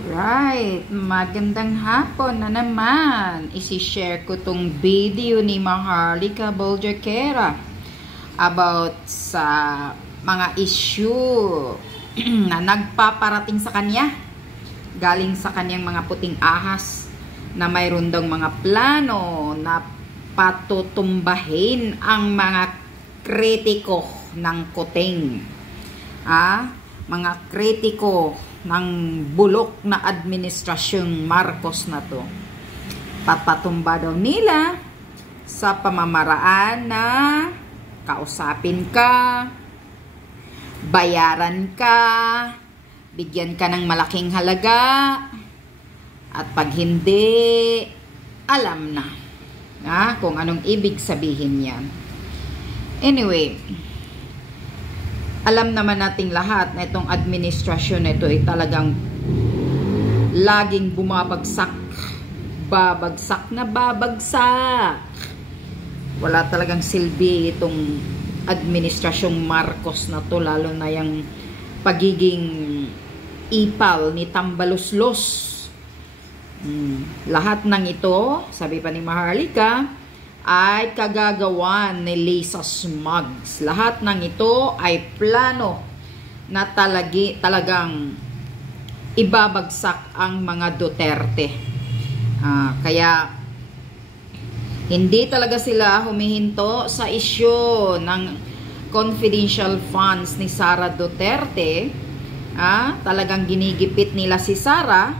Right, magandang hapon na naman. Isi-share ko tong video ni Maharlika Boljakera about sa mga issue na nagpaparating sa kanya galing sa kanyang mga puting ahas na mayroon daw mga plano na patutumbahin ang mga kritiko ng kuting. Mga kritiko ng bulok na administrasyong Marcos na to. Papatumba daw nila sa pamamaraan na kausapin ka, bayaran ka, bigyan ka ng malaking halaga, at pag hindi, alam na kung anong ibig sabihin yan. Anyway, alam naman nating lahat na itong administrasyon na ito ay talagang laging bumabagsak. Babagsak na babagsak. Wala talagang silbi itong administrasyong Marcos na to, lalo na yung pagiging ipal ni Tambaluslos. Lahat ng ito, sabi pa ni Maharlika, ay kagagawan ni Lisa Smugs. Lahat ng ito ay plano na talagang ibabagsak ang mga Duterte. Kaya hindi talaga sila humihinto sa isyu ng confidential funds ni Sara Duterte. Talagang ginigipit nila si Sara.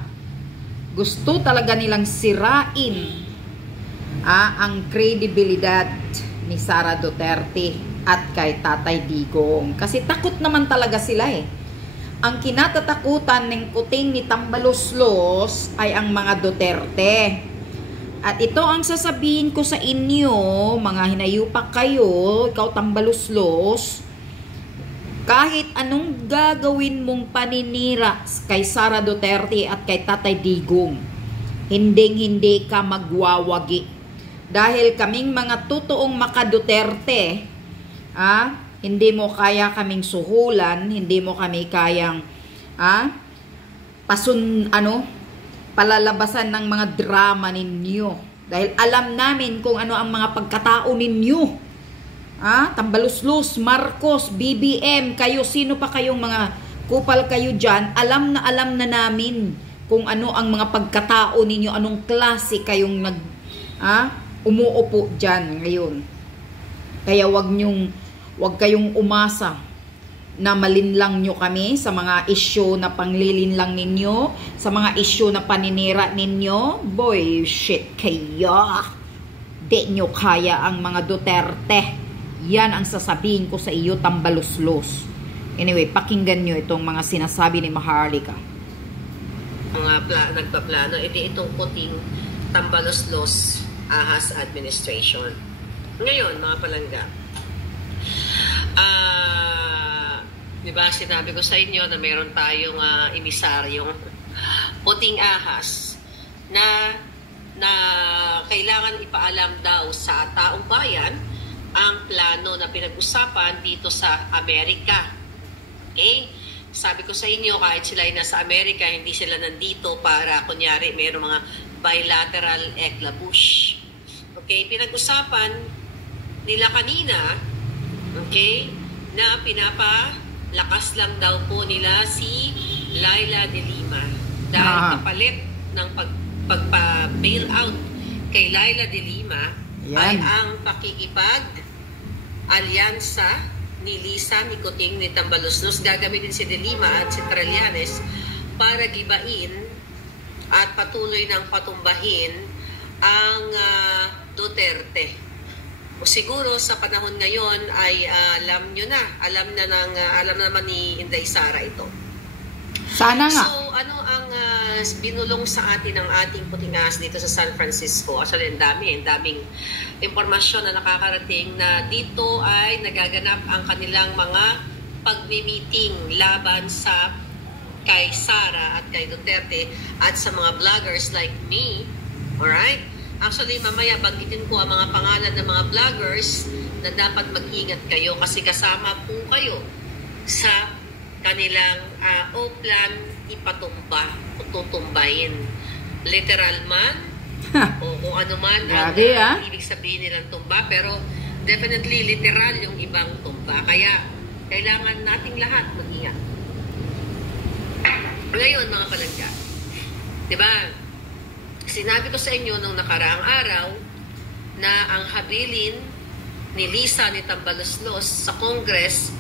Gusto talaga nilang sirain ang kredibilidad ni Sara Duterte at kay Tatay Digong. Kasi takot naman talaga sila Ang kinatatakutan ng kuting ni Tambaluslos ay ang mga Duterte. At ito ang sasabihin ko sa inyo, mga hinayupak kayo, ikaw Tambaluslos, kahit anong gagawin mong paninira kay Sara Duterte at kay Tatay Digong, hinding-hindi ka magwawagi. Dahil kaming mga totoong maka-Duterte, hindi mo kaya kaming suhulan, hindi mo kami kayang palalabasan ng mga drama ninyo. Dahil alam namin kung ano ang mga pagkatao ninyo. Tambaluslos, Marcos, BBM, kayo, sino pa kayong mga kupal kayo dyan, alam na namin kung ano ang mga pagkatao ninyo, anong klase kayong umuupo dyan ngayon. Kaya wag kayong umasa na malinlang nyo kami sa mga isyu na panglilinlang ninyo, sa mga isyu na paninira ninyo. Boy, shit kayo. Di nyo kaya ang mga Duterte. Yan ang sasabihin ko sa iyo, Tambaluslos. Anyway, pakinggan nyo itong mga sinasabi ni Maharlika. Mga nagpaplano, edi itong kuting Tambaluslos Ahas Administration. Ngayon, mga palangga, diba sinabi ko sa inyo na meron tayong emisaryong puting ahas na kailangan ipaalam daw sa taong bayan ang plano na pinag-usapan dito sa Amerika. Okay? Sabi ko sa inyo, kahit sila ay nasa Amerika, hindi sila nandito para, kunyari, mayroong mga bilateral eklabush. Okay? Pinag-usapan nila kanina, okay, na pinapalakas lang daw po nila si Leila de Lima. Dahil kapalit ng pagpa-bail out kay Leila de Lima, ay ang pakikipag-alyansa ni Lisa, ni Kuting, ni Tambaluslos. Gagamitin si de Lima at si Trillanes para gibain at patuloy ng patumbahin ang Duterte. O siguro sa panahon ngayon ay alam naman ni Inday Sara ito. Sana nga. So ano ang binulong sa atin ng ating puting ahas dito sa San Francisco? Actually, daming impormasyon na nakakarating na dito ay nagaganap ang kanilang mga pagmi-meeting laban sa kay Sara at kay Duterte at sa mga vloggers like me. Alright? Actually, mamaya banggitin ko ang mga pangalan ng mga vloggers na dapat mag-ingat kayo kasi kasama po kayo sa kanilang Oplan ipatumba o tutumbahin. Literal man o kung ano man ang ibig sabihin nilang tumba, pero definitely literal yung ibang tumba. Kaya kailangan nating lahat mag-ingat. Ngayon mga palangga, diba, sinabi ko sa inyo nung nakaraang araw na ang habilin ni Lisa ni Tambaloslos sa Congress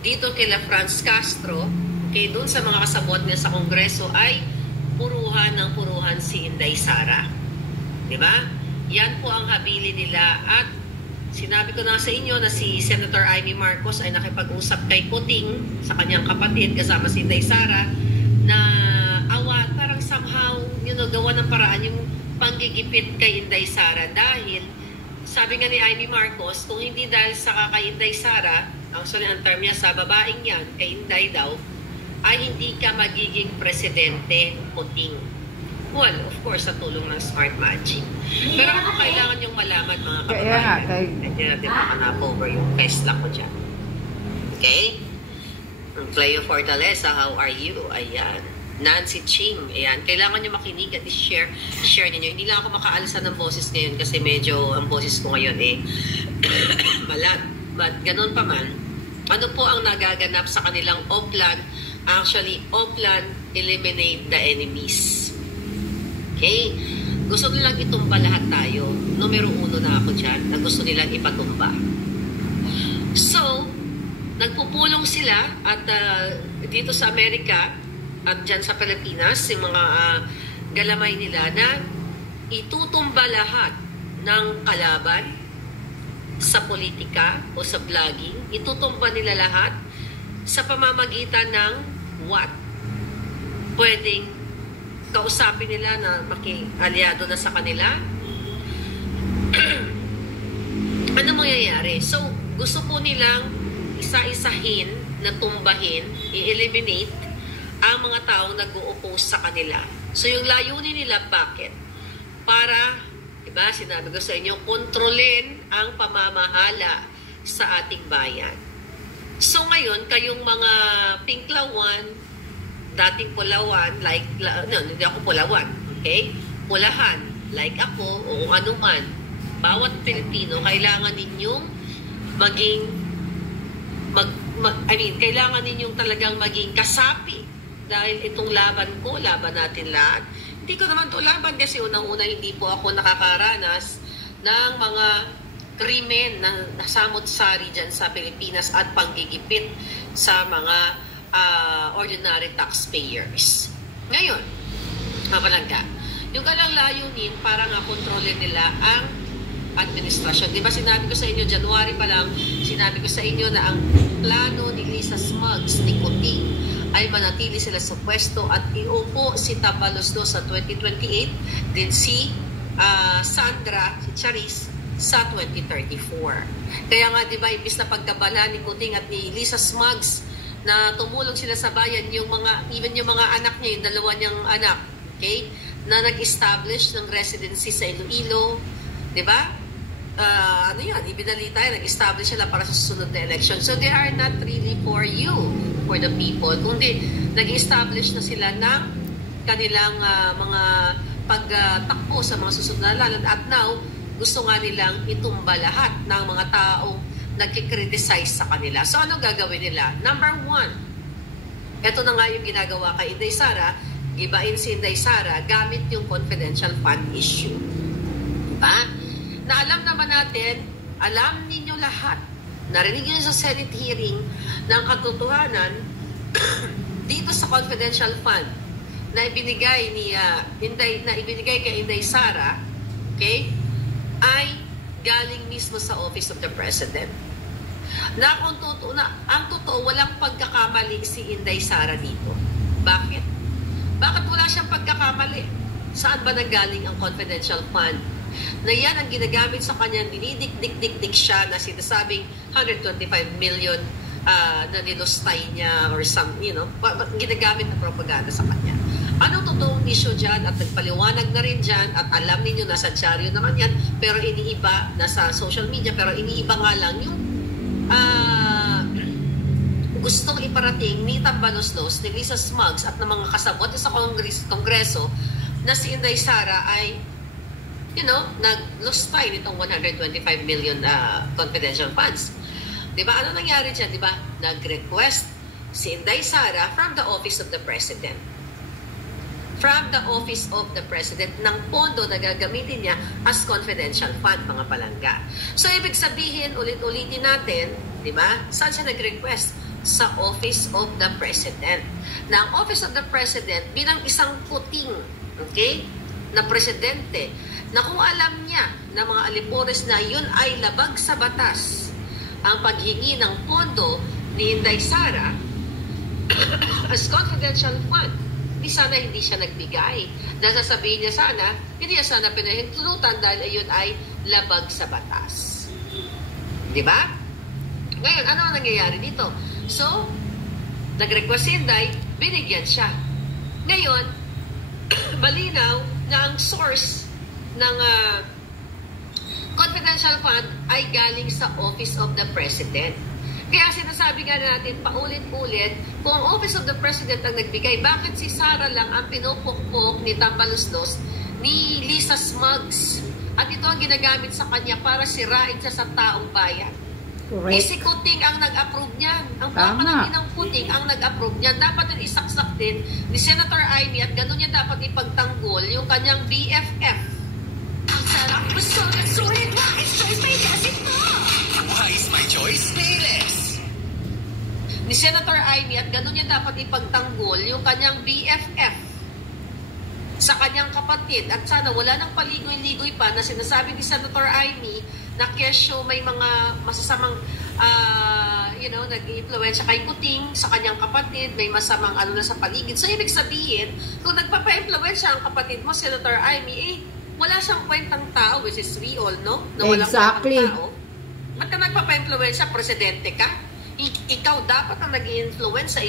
dito kila Franz Castro, kay doon sa mga kasabot niya sa Kongreso ay puruhan ng puruhan si Inday Sara. Diba? Yan po ang habilin nila. At sinabi ko na sa inyo na si Senator Amy Marcos ay nakipag-usap kay Kuting sa kanyang kapatid kasama si Inday Sara na parang somehow gawa ng paraan yung panggigipit kay Inday Sara dahil sabi nga ni Amy Marcos, kung hindi dahil sa kay Inday Sara, ang term niya sa babaeng yan, kay Inday daw, ay hindi ka magiging presidente, Kuting. Well, of course, sa tulong ng Smart Magic. Pero kung kailangan yung malaman, mga kababayan, hindi natin makanap over yung pestla ko dyan. Okay? Cleo Fortaleza, how are you? Ayan. Nancy Ching, ayan. Kailangan nyo makinig at i-share ninyo. Hindi lang ako makaalisan ng boses ngayon kasi medyo ang boses ko ngayon malat. But ganun pa man, ano po ang nagaganap sa kanilang Oplan? Actually, Oplan, eliminate the enemies. Okay? Gusto nilang itumba lahat tayo. Numero 1 na ako dyan na gusto nilang ipatumba. So, nagpupulong sila at dito sa Amerika at dyan sa Pilipinas, yung mga galamay nila na itutumba lahat ng kalaban sa politika o sa vlogging. Itutumba nila lahat sa pamamagitan ng what? Pwedeng kausapin nila na maki-aliado na sa kanila. Ano mangyayari? So, gusto po nilang isa-isahin na tumbahin, i-eliminate ang mga taong nag-o-oppose sa kanila. So, yung layunin nila, bakit? Para, diba, sinabi ko sa inyo, kontrolin ang pamamahala sa ating bayan. So, ngayon, kayong mga pinklawan, dating pulawan, like, hindi ako pulawan, okay? Pulahan, like ako, o anuman, bawat Pilipino, kailangan ninyong maging, kailangan ninyong talagang maging kasapi. Dahil itong laban ko, laban natin lahat. Hindi ko naman ito laban kasi unang-una hindi po ako nakakaranas ng mga krimen na nasamot-sari dyan sa Pilipinas at panggigipit sa mga ordinary taxpayers. Ngayon, kapalangga, yung kalang layunin para nga kontrolin nila ang administrasyon. Di ba sinabi ko sa inyo, January pa lang, sinabi ko sa inyo na ang plano ni Lisa Smugs, ni Kuting, ay manatili sila sa pwesto at iupo si Tambaloslos sa 2028, din si Sandra, si Charis, sa 2034. Kaya nga, di ba, imbis na pagkabala ni Kuting at ni Lisa Smugs, na tumulong sila sa bayan, yung mga, even yung mga anak niya, yung dalawa niyang anak, okay, na nag-establish ng residency sa Iloilo, di ba? Ano yan, ibinalita yan, nag-establish sila para sa susunod na election. So they are not really for you, for the people, kundi nag-establish na sila ng kanilang mga pagtakbo sa mga susunod na lalan. At now, gusto nga nilang itumba lahat ng mga taong nagkikriticize sa kanila. So, ano gagawin nila? Number 1, ito na nga yung ginagawa kay Inday Sara, gibain si Inday Sara gamit yung confidential fund issue. Diba? Na alam naman natin, alam ninyo lahat, narinig nyo sa Senate hearing ng katotohanan dito sa confidential fund na ibinigay ni ibinigay kay Inday Sara, okay, ay galing mismo sa Office of the President. Na kung ang totoo, walang pagkakamali si Inday Sara dito. Bakit? Bakit wala siyang pagkakamali? Saan ba nanggaling ang confidential fund? Na yan ang ginagamit sa kanya, dinidik-dik-dik siya na sinasabing 125 million na nilustay niya or some, ginagamit na propaganda sa kanya. Anong totoong issue dyan? At nagpaliwanag na rin dyan at alam ninyo nasa dyaryo naman yan, pero iniiba, nasa social media, pero iniiba nga lang yung gustong iparating ni Tambaloslos, ni Lisa Smugs at ng mga kasabot sa Kongreso na si Inday Sara ay nag-lustay nitong 125 million confidential funds. Diba? Ano nangyari dyan? Diba? Nag-request si Inday Sara from the Office of the President. From the Office of the President ng pondo na gagamitin niya as confidential fund, mga palangga. So, ibig sabihin, ulit-ulitin natin, diba? Saan siya nag-request? Sa Office of the President. Na ang Office of the President, bilang isang puting, okay, na presidente, na kung alam niya na mga alipores na yun ay labag sa batas ang paghingi ng pondo ni Inday Sara as confidential fund, sana hindi siya nagbigay. Dahil sasabihin niya sana, hindi niya sana pinahintulutan dahil ayun ay labag sa batas. Diba? Ngayon, ano ang nangyayari dito? So, nag-request si Inday, binigyan siya. Ngayon, malinaw na ang source ng confidential fund ay galing sa Office of the President. Kaya sinasabi nga natin paulit-ulit, kung ang Office of the President ang nagbigay, bakit si Sara lang ang pinupukpok ni Tambaloslos ni Lisa Smugs? At ito ang ginagamit sa kanya para sirain siya sa taong bayan. Correct. Si Kuting ang nag-approve niyan. Ang pamanabi ng Kuting ang nag-approve niyan. Dapat yung isaksak din ni Senator Amy at gano'n niya dapat ipagtanggol yung kanyang BFF. Ang sarap gusto at sulit. Why is choice may gasit mo? Why is my choice payless? Ni Senator Amy at gano'n niya dapat ipagtanggol yung kanyang BFF sa kanyang kapatid. At sana wala nang paligoy-ligoy pa na sinasabi ni Senator Amy na kesyo may mga masasamang nag-i-influensya kay Kuting sa kanyang kapatid, may masamang na sa paligid. So, ibig sabihin, kung nagpapa-influensya ang kapatid mo, Senator Amy, wala siyang kwentang tao, which is we all know, na walang exactly. kwentang tao. Ba't ka nagpapa-influensya? Presidente ka? Ikaw dapat ang nag-i-influence sa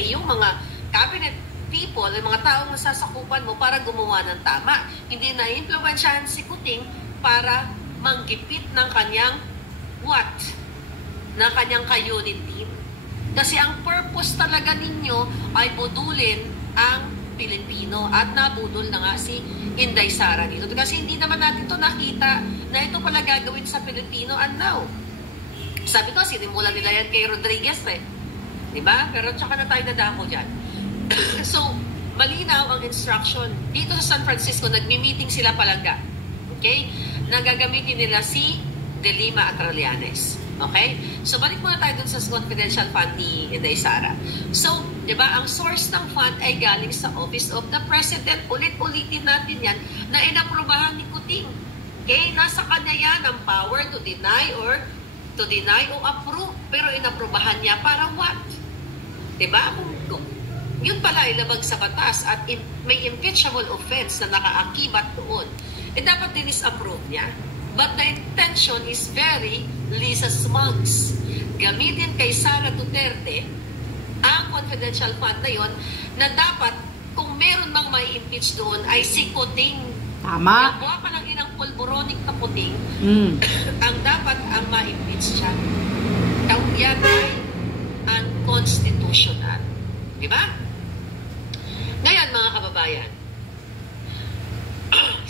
iyong mga cabinet people, ang mga taong nasasakupan mo para gumawa ng tama. Hindi na-influensyahan si Kuting para manggipit ng kanyang na kanyang ka-unit team. Kasi ang purpose talaga ninyo ay budulin ang Pilipino at nabudol na nga si Inday Sara dito. Kasi hindi naman natin ito nakita na ito pala gagawin sa Pilipino and now. Sabi ko, sinimulan nila yan kay Rodriguez diba? Pero tsaka na tayo nadako dyan. So, malinaw ang instruction. Dito sa San Francisco, nagmi-meeting sila palangga. Okay? Nagagamitin nila si De Lima at Trillanes. Okay? So, balik muna tayo dun sa confidential fund ni Inday Sara. So, di ba, ang source ng fund ay galing sa Office of the President. Ulit-ulitin natin yan na inaprubahan ni Kuting. Okay? Nasa kanya yan ang power to deny o approve. Pero inaprubahan niya para what? Di ba? Kung yun pala ay labag sa batas at may impeachable offense na nakaakibat doon, dapat din-approve niya. But the intention is very Lisa Smugs. Gamitin kay Sara Duterte ang confidential fund na yon na dapat kung meron mang may impeach doon ay si Kuting. Tama. Nakuha pa ng inang polboronic na Kuting, ang dapat ang ma-impeach siya. Yan ay unconstitutional. Diba? Ngayon, mga kababayan,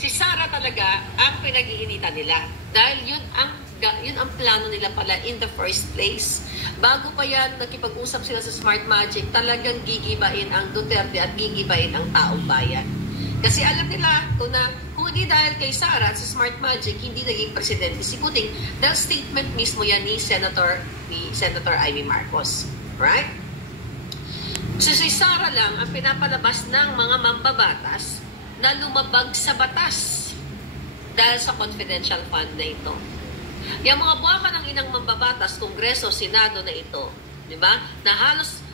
si Sara talaga ang pinag-iinitan nila. Dahil yun ang plano nila pala in the first place. Bago pa yan, nakipag-usap sila sa Smart Magic, talagang gigibain ang Duterte at gigibain ang taong bayan. Kasi alam nila kung hindi dahil kay Sara at sa Smart Magic, hindi naging presidente si Kuting. Dahil statement mismo yan ni Senator Amy Marcos. Right? So si Sara lang ang pinapalabas ng mga mambabatas na lumabag sa batas dahil sa confidential fund na ito. Yung mga buwaka ng inang mambabatas, Kongreso, Senado na ito, di ba?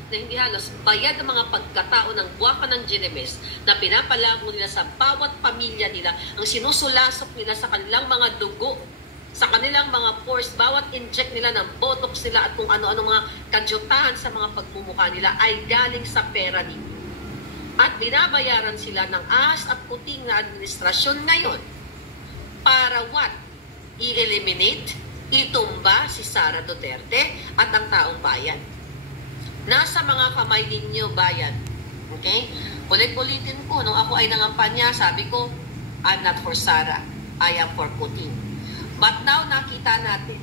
Hindi halos, bayad ng mga pagkatao ng buwaka ng Ginemes na pinapalamo nila sa bawat pamilya nila, ang sinusulasok nila sa kanilang mga dugo, sa kanilang mga pores, bawat inject nila ng botox nila at kung ano-ano mga kadyutahan sa mga pagmumukha nila ay galing sa pera nito. At binabayaran sila ng ahas at puting na administrasyon ngayon para what? I-eliminate, itumba si Sara Duterte at ang taong bayan. Nasa mga kamay ninyo, bayan. Okay? Ulit-ulitin ko, nung ako ay nangampanya, sabi ko, I'm not for Sara, I am for Kuting. But now, nakita natin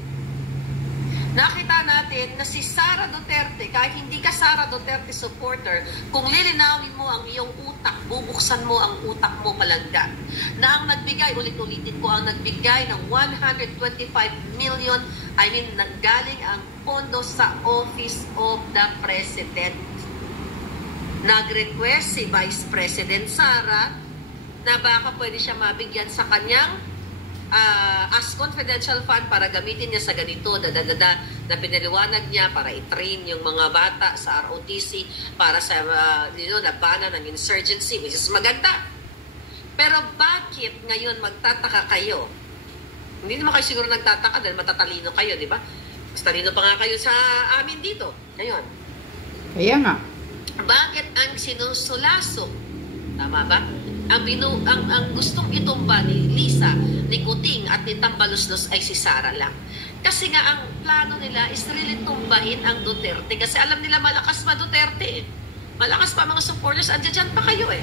na si Sara Duterte, kahit hindi ka Sara Duterte supporter, kung lilinawin mo ang iyong utak, bubuksan mo ang utak mo, Palangga, na ang nagbigay, ulit-ulitin ko, ang nagbigay ng 125 million, nanggaling ang pondo sa Office of the President. Nag-request si Vice President Sara na baka pwede siya mabigyan sa kanyang as confidential fund para gamitin niya sa ganito, na pinaliwanag niya para i-train yung mga bata sa ROTC para sa labanan ng insurgency, which is maganda. Pero bakit ngayon magtataka kayo? Hindi naman kayo siguro nagtataka dahil matatalino kayo, di ba? Mas talino pa nga kayo sa amin dito. Ngayon. Kaya nga. Bakit ang sinusulasok? Tama ba? Ang gustong itumba ni Lisa, ni Kuting at ni Tambaluslos ay si Sara lang. Kasi nga ang plano nila is really tumbahin ang Duterte kasi alam nila malakas pa Duterte. Malakas pa mga supporters, andyan pa kayo eh.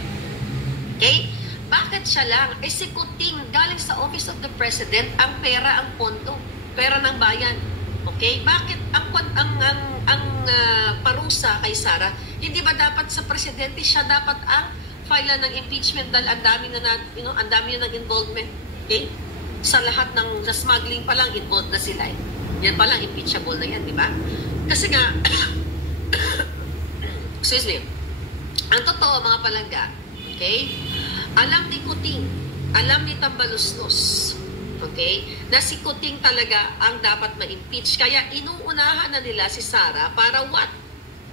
Okay? Bakit siya lang? Si Kuting galing sa Office of the President, ang pera, ang pondo, pera ng bayan. Okay? Bakit ang parusa kay Sara, hindi ba dapat sa presidente siya dapat ang file ng impeachment dahil ang dami na ng involvement, okay? Sa lahat ng smuggling pa lang involved na sila. Yan pa lang impeachable na yan, di ba? Kasi nga excuse me. Ang totoo mga Palangga, okay? Alam ni Kuting, alam ni Tambaluslos, okay? Na si Kuting talaga ang dapat ma-impeach. Kaya inuunahan na nila si Sara para what?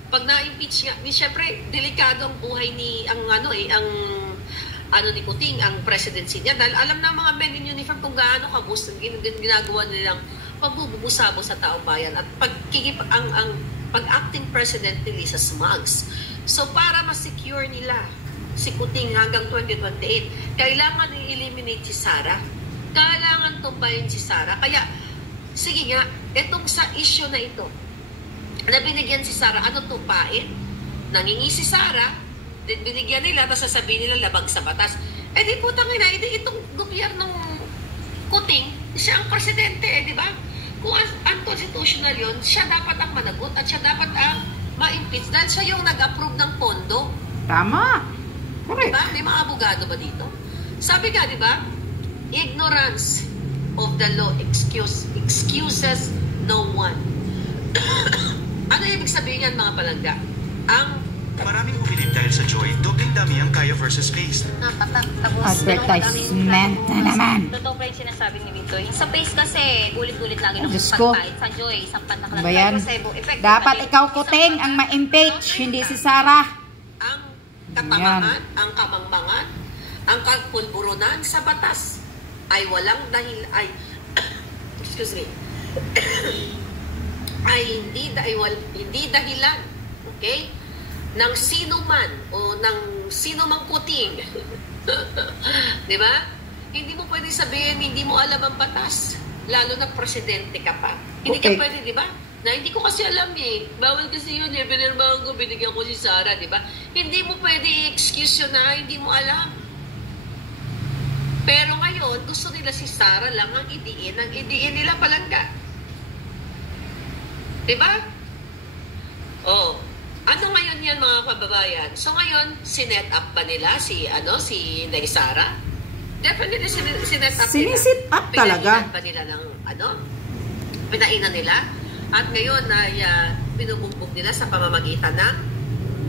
Pag na-impeach nga, siyempre, delikado ang buhay ni, ni Kuting, ang presidency niya. Dahil alam ng mga men in uniform kung gaano kabus, ginagawa nilang pagbubusabo sa taong bayan at pag-acting president ni Lisa Smugs. So, para ma-secure nila si Kuting hanggang 2028, kailangan i-eliminate si Sara. Kailangan tumbayin si Sara. Kaya, sige nga, itong sa issue na ito, na binigyan si Sara, ano tupain? Nangingi si Sara, binigyan nila, tapos sasabihin nila labag sa batas. Di putang ina, itong gobyernong Kuting, siya ang presidente, di ba? Kung unconstitutional yun, siya dapat ang managot at siya dapat ang ma-impeach dahil siya yung nag-approve ng pondo. Tama. Correct. Diba? May mga abogado ba dito? Sabi ka, di ba? Ignorance of the law excuses no one. Ano ibig sabihin yan mga Palangga? Maraming umilit dahil sa Joy, dobling dami ang Kaya versus Pace. Advertisement na naman. Totoo pa yung sinasabi ni Victor. Yung sa Pace kasi, ulit-ulit lagi ng pagpahit. Sa Joy, isang pantaklan. Bayan. Dapat ikaw Kuting ang ma-impeach, hindi si Sara. Ang katamangan, ang kamangmangan, ang kapulburunan sa batas ay walang excuse me, ay hindi dahilan, okay, ng sino man o ng sino mang Kuting. Di ba? Hindi mo pwede sabihin hindi mo alam ang batas, lalo na presidente ka pa. Hindi ka pwede, di ba? Na hindi ko kasi alam eh. Bawal kasi yun eh. Binirmahan ko, binigyan ko si Sara, di ba? Hindi mo pwede i-excuse yun na hindi mo alam. Pero ngayon, gusto nila si Sara lang ang idiin. Ang idiin nila Palangga. Diba? Oh. Ano ngayon yan mga kababayan? So ngayon, sinet up ba nila si Inday Sara? Definitely sinet up nila. Sinisit up talaga. Pinainan ba nila ng pinainan nila? At ngayon ay pinubugbog nila sa pamamagitan ng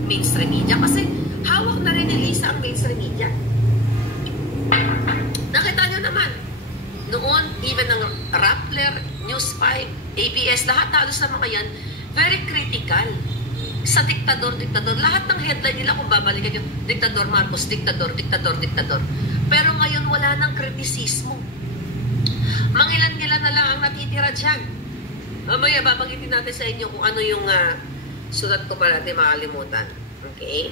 mainstream media. Kasi hawak na rin ni Lisa ang mainstream media. Nakita nyo naman, noon, even ng Rappler, News 5, ABS, lahat halos na mga yan, very critical sa diktador. Lahat ng headline nila kung babalikan yung diktador Marcos, diktador. Pero ngayon wala nang kritisismo. Mangilan-ngilan na lang ang natitira dyan. Mamaya, babagitin natin sa inyo kung ano yung sulat ko para natin makalimutan. Okay?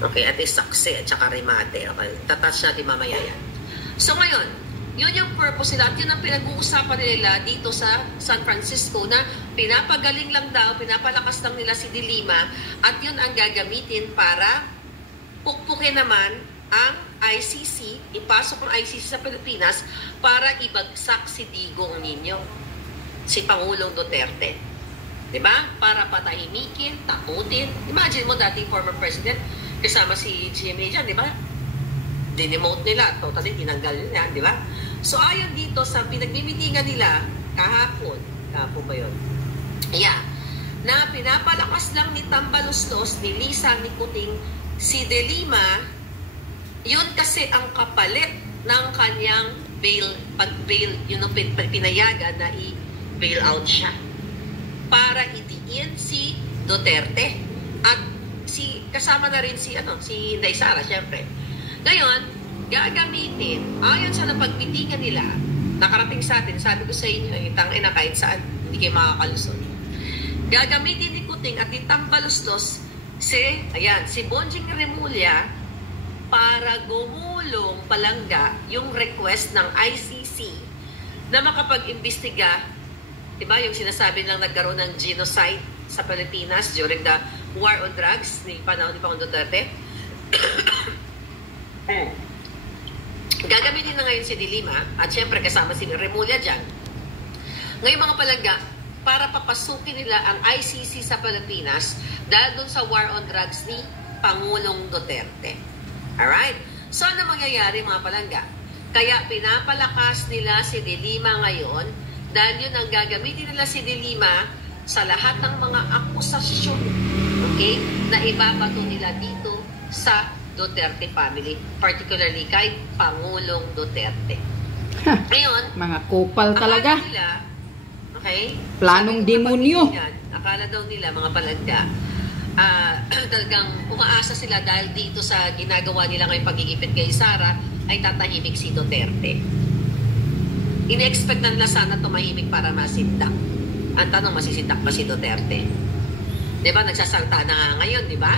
Okay, at saksi at saka remate. Okay, tatouch natin mamaya yan. So ngayon, Yun yung purpose nila at yun ang pinag-uusapan nila dito sa San Francisco na pinapagaling lang daw, pinapalakas lang nila si De Lima at yun ang gagamitin para pukpukin naman ang ICC, ipasok ang ICC sa Pilipinas para ibagsak si Digong Niño, si Pangulong Duterte. Diba? Para patahimikin, takutin. Imagine mo dating former president kasama si GMA dyan, diba? Dinemote nila, totally tinanggal nila, diba? So ayon dito sa pinagmimitingan nila kahapon ba yun? Yeah. Na pinapalakas lang ni Tambaluslos, ni Lisa, ni Kuting, si De Lima, yun kasi ang kapalit ng kanyang pag-bail, yun ang pinayagan na i-bail out siya para idiin si Duterte. At kasama na rin si Inday Sara, syempre. Ngayon, gagamitin, ayon sa napagbitingan nila, nakarating sa atin, sabi ko sa inyo, tangina kahit saan, hindi kayo makakalusot. Gagamitin ni Kuting at ni Tambaluslos si Bonjing Remulla para gumulong palangga yung request ng ICC na makapag-imbestiga, diba yung sinasabi lang nagkaroon ng genocide sa Pilipinas during the war on drugs ni panahon ni Pangulong Duterte. Gagamitin na ngayon si De Lima at syempre kasama si Remulla dyan. Ngayon mga palangga, para papasukin nila ang ICC sa Pilipinas dahil dun sa war on drugs ni Pangulong Duterte. Alright? So ano mangyayari mga palangga? Kaya pinapalakas nila si De Lima ngayon dahil yun ang gagamitin nila si De Lima sa lahat ng mga akusasyon, okay, na ibabato nila dito sa Duterte family, particularly kay Pangulong Duterte. Ngayon, mga kupal talaga. Nila, okay? Planong demonyo. Akala daw nila, mga palagda, talagang umaasa sila dahil dito sa ginagawa nila ngayong pagigipit kay Sara, ay tatahimik si Duterte. Ine-expect na nila sana tumahimik para masindak. Ang tanong, masisindak pa si Duterte? Diba, nagsasalta na nga ngayon, diba?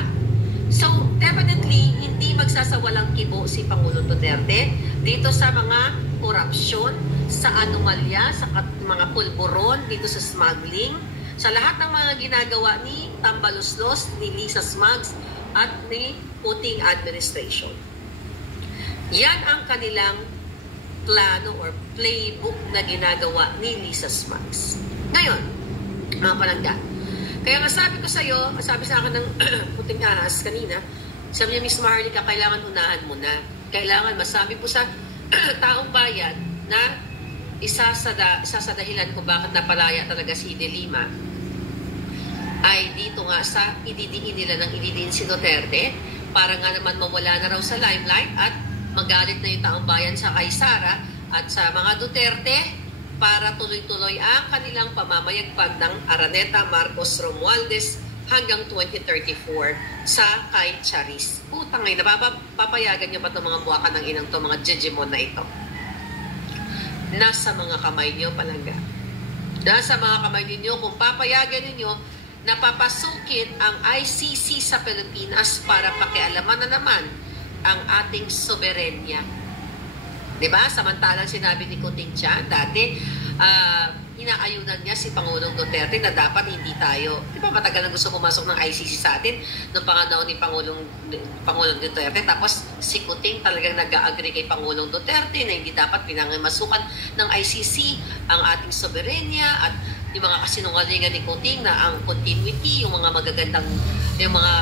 So, definitely, hindi magsasawalang kibo si Pangulong Duterte dito sa mga korupsyon, sa anomalya, sa mga pulburon, dito sa smuggling, sa lahat ng mga ginagawa ni Tambaluslos, ni Lisa Smugs, at ni Kuting administration. Yan ang kanilang plano or playbook na ginagawa ni Lisa Smugs. Ngayon, mga palangga, kaya masabi ko sa iyo, masabi sa akin ng Puting Ahas kanina, sabi niya, Miss Maharlika, kailangan unahan mo na. Kailangan masabi po sa taong bayan na isa sa dahilan kung bakit napalaya talaga si De Lima ay dito nga sa ididiin nila ng ididiin si Duterte para nga naman mawala na raw sa limelight at magalit na yung taong bayan sa kay Sara at sa mga Duterte para tuloy-tuloy ang kanilang pamamayagpag ng Araneta, Marcos, Romualdez hanggang 2034 sa kay Charis. Putang ay napapayagan niyo ba itong mga buwakan ng inang to, mga jejemon na ito? Nasa mga kamay niyo palangga. Nasa mga kamay niyo kung papayagan niyo na papasukin ang ICC sa Pilipinas para pakialaman na naman ang ating soberenya. Diba? Samantalang sinabi ni Kuting dyan, dati, inaayunan niya si Pangulong Duterte na dapat hindi tayo, di ba matagal na gusto pumasok ng ICC sa atin noong panganao ni Pangulong Duterte, tapos si Kuting talagang nag-agree kay Pangulong Duterte na hindi dapat pinangimasukan ng ICC ang ating soberenya at yung mga kasinungalingan ni Kuting na ang continuity, yung mga magagandang, yung mga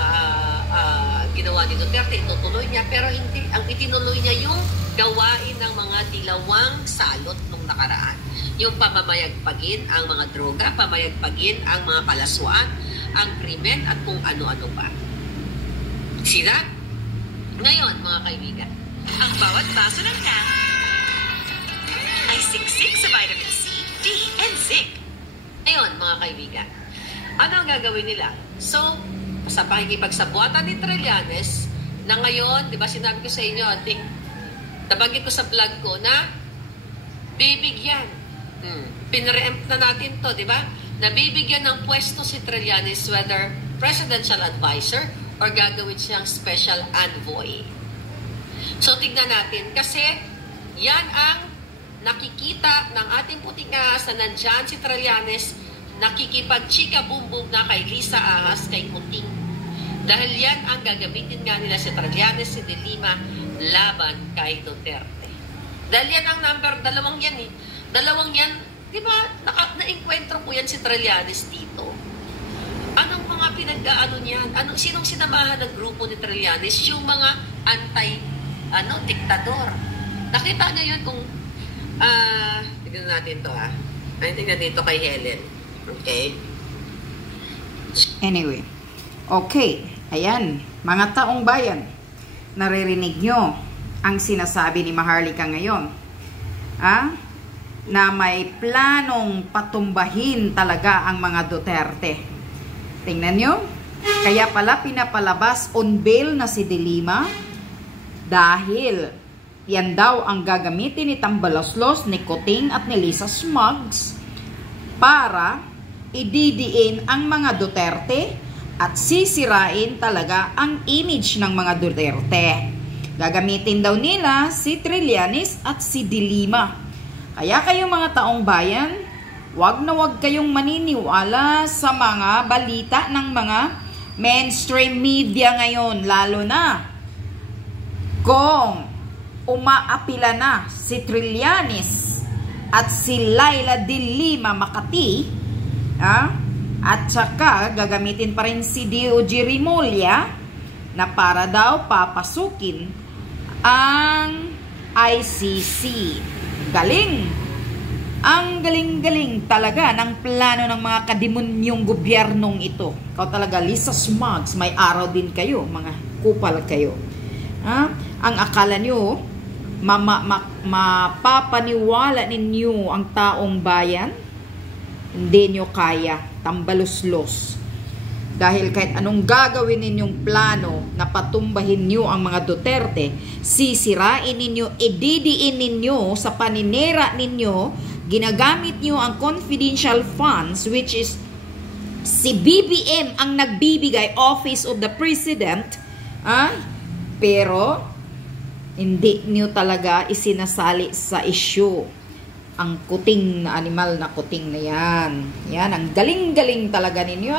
ginawa ni Duterte, itutuloy niya, pero hindi, ang itinuloy niya yung gawain ng mga dilawang salot nung nakaraan. Yung pamamayagpagin ang mga droga, pamayagpagin ang mga kalaswaan, ang krimen at kung ano-ano pa. Sila? Ngayon, mga kaibigan, ang bawat baso ng tang ay siksik sa vitamin C, D, and zinc. Ngayon, mga kaibigan, ano ang gagawin nila? So, sa pakikipagsabuatan ni Trillanes, na ngayon, di ba sinabi ko sa inyo, nabanggit ko sa vlog ko na bibigyan. Pinre-empt na natin to, di ba? Nabibigyan ng pwesto si Trillanes whether presidential advisor or gagawin siyang special envoy. So, tignan natin. Kasi, yan ang nakikita ng ating puting ahas na nandyan si Trillanes, nakikipag-chika bumbog na kay Lisa Ahas, kay Kuting. Dahil yan ang gagamitin nga nila si Trillanes, si De Lima, laban kay Duterte. Dahil yan ang dalawang yan eh. Dalawang yan, di ba, na-enkwentro po yan si Trillanes dito. Anong mga pinag-aano niyan? Sinong sinamahan ng grupo ni Trillanes? Yung mga diktador. Nakita niyo yun kung, tignan natin to ha. Tignan dito kay Helen. Okay? Anyway, okay. Ayan, mga taong bayan, naririnig nyo ang sinasabi ni Maharlika ngayon. Na may planong patumbahin talaga ang mga Duterte. Tingnan nyo, kaya pala pinapalabas on bail na si De Lima dahil yan daw ang gagamitin ni Tambaloslos, ni Kuting at ni Lisa Smugs para ididiin ang mga Duterte at sisirain talaga ang image ng mga Duterte. Gagamitin daw nila si Trillanes at si De Lima. Kaya kayo mga taong bayan, wag na wag kayong maniniwala sa mga balita ng mga mainstream media ngayon, lalo na kung umaapila na si Trillanes at si Laila De Lima Makati, at saka gagamitin pa rin si D.O.G. Rimulya na para daw papasukin ang ICC. Galing! Ang galing-galing talaga ng plano ng mga kademonyong gobyernong ito. Ikaw talaga, Lisa Smugs, may araw din kayo, mga kupal kayo. Ang akala nyo, mapapaniwala ninyo ang taong bayan? Hindi nyo kaya, tambaluslos. Dahil kahit anong gagawin ninyong plano na patumbahin nyo ang mga Duterte, sisirain ninyo, ididiin ninyo sa paninira ninyo, ginagamit nyo ang confidential funds, which is si BBM ang nagbibigay, Office of the President, pero hindi nyo talaga isinasali sa issue ang kuting na animal na kuting na yan. Yan, ang galing-galing talaga ninyo,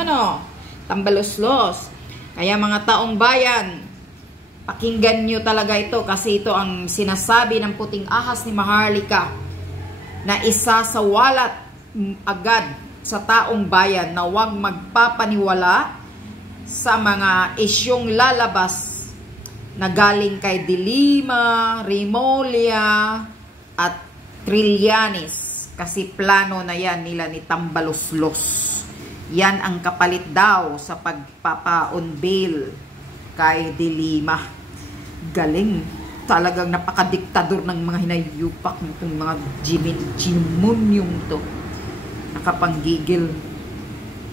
tambaloslos. Kaya mga taong bayan, pakinggan nyo talaga ito kasi ito ang sinasabi ng puting ahas ni Maharlika na isasawalat agad sa taong bayan na huwag magpapaniwala sa mga isyong lalabas na galing kay De Lima, Rimulya at Trillanes kasi plano na yan nila ni Tambaloslos. Yan ang kapalit daw sa pagpapa-on bail kay De Lima. Galing. Talagang napakadiktador ng mga hinayupak nitong mga Jimun yung to. Nakapanggigil.